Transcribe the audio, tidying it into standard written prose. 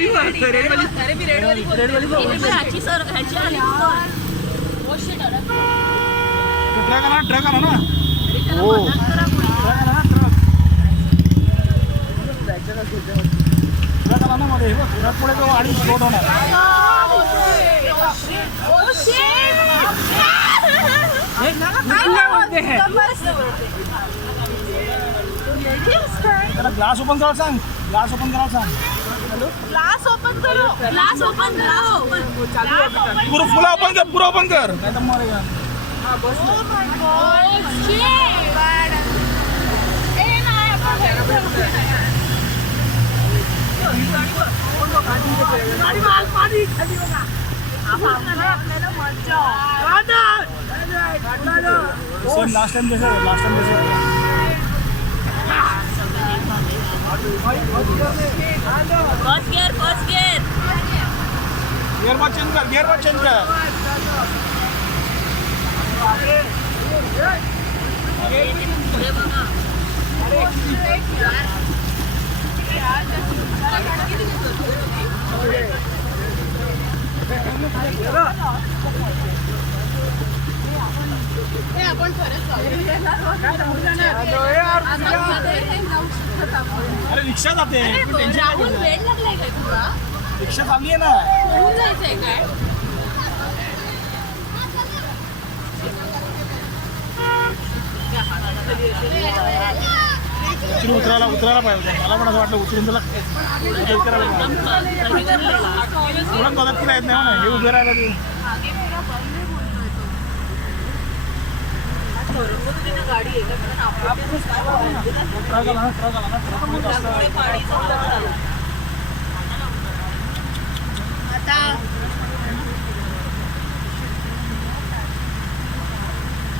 रेडवाली रेडवाली अरे मी रेडवाली ह्याची सर ह्याची आली ट्रक आला ना हो ट्रक आला ना मध्ये ट्रक पुढे तो आणि स्फोट होणार त्याला ग्लास ओपन करायला सांग ग्लास ओपन करायला सांग ग्लास ओपन करो ग्लास ओपन करो पूरा फुला ओपन कर पूरा ओपन कर नाही तर मरेगा लास्ट टाइम जैसे फर्स्ट गियर गियर मत चेंज कर अरे रिक्षा जाते राहुल वेळ लागलाय काय तुला रिक्षा चालली आहे ना घेऊन जायचंय काय उतरायला पाहिजे मला पण असं वाटलं उतरून तुला थोडं मदत केला येत नाही हे उभे राहिलं तू गाडी आहे